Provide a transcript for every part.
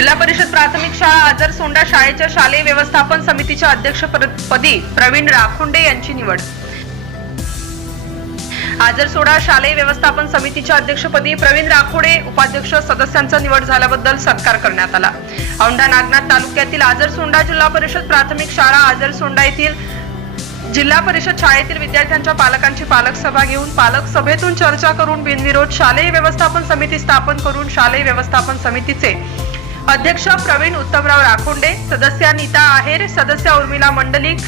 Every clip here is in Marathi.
जिल्हा परिषद प्राथमिक शाळा आजर सोंडा शाळेच्या शालेय व्यवस्थापन समितीच्या अध्यक्षपदी प्रवीण राखुंडे यांची निवड. आजर सोडा शालेय व्यवस्थापन समितीच्या अध्यक्षपदी प्रवीण राखोडे उपाध्यक्ष सदस्यांचा निवड झाल्याबद्दल सत्कार करण्यात आला. औंढा नागनाथ तालुक्यातील आजर सोंडा जिल्हा परिषद प्राथमिक शाळा आजर सोंडा येथील जिल्हा परिषद शाळेतील विद्यार्थ्यांच्या पालकांची पालक सभा घेऊन पालक सभेतून चर्चा करून बिनविरोध शालेय व्यवस्थापन समिती स्थापन करून शालेय व्यवस्थापन समितीचे अध्यक्ष प्रवीण उत्तमराव राखोंडे सदस्या नीता आहेर सदस्या उर्मिला मंडलिक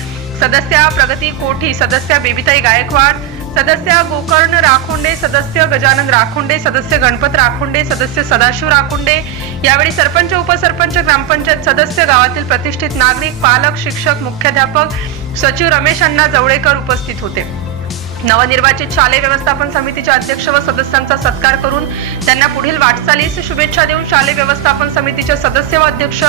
सदस्या प्रगती कोठी सदस्या बेबीताई गायकवाड सदस्या गोकर्ण राखोंडे सदस्य गजानन राखोंडे सदस्य गणपत राखोंडे सदस्य सदाशिव राखोंडे यावेळी सरपंच उपसरपंच ग्रामपंचायत सदस्य गावातील प्रतिष्ठित नागरिक पालक शिक्षक मुख्याध्यापक सचिव रमेश अण्णा जवळेकर उपस्थित होते. नवनिर्वाचित शालेय व्यवस्थापन समितीच्या अध्यक्ष व सदस्यांचा सत्कार करून त्यांना पुढील वाटचालीस शुभेच्छा देऊन शालेय व्यवस्थापन समितीचे सदस्य व अध्यक्ष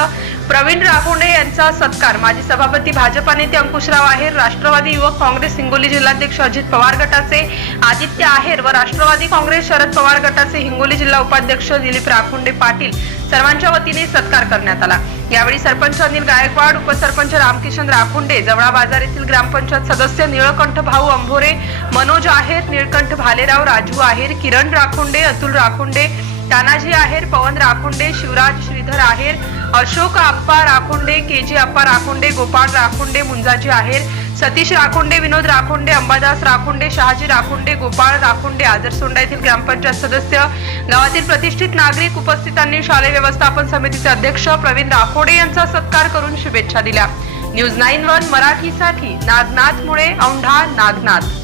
प्रवीण राहुणे यांचा सत्कार. माजी सभापती भाजपा नेते अंकुशराव आहेर राष्ट्रवादी युवक काँग्रेस हिंगोली जिल्हाध्यक्ष अजित पवार गटाचे आदित्य आहेर व राष्ट्रवादी काँग्रेस शरद पवार गटाचे हिंगोली जिल्हा उपाध्यक्ष दिलीप राखोंडे पाटील सर्वांच्या वतीने सत्कार करण्यात आला. यावेळी सरपंच अनिल गायकवाड उपसरपंच रामकिशन राखुंडे जवळा बाजार येथील ग्रामपंचायत सदस्य निळकंठ भाऊ अंभोरे मनोज आहेर निळकंठ भालेराव राजू आहेर किरण राखुंडे अतुल राखुंडे तानाजी आहेर पवन राखुंडे शिवराज श्रीधर आहेर अशोक आप्पा के जी आप्पा राखुंडे गोपाळ राखुंडे मुंजाजी आहेर सतीश राखोंडे विनोद राखोंडे अंबादास राखोंडे शहाजी राखोंडे गोपाळ राखोंडे आजरसोंडा येथील ग्रामपंचायत सदस्य गावातील प्रतिष्ठित नागरिक उपस्थितांनी शालेय व्यवस्थापन समितीचे अध्यक्ष प्रवीण राखोडे यांचा सत्कार करून शुभेच्छा दिल्या. न्यूज नाईन वन मराठीसाठी नागनाथ मुळे औंढा नागनाथ.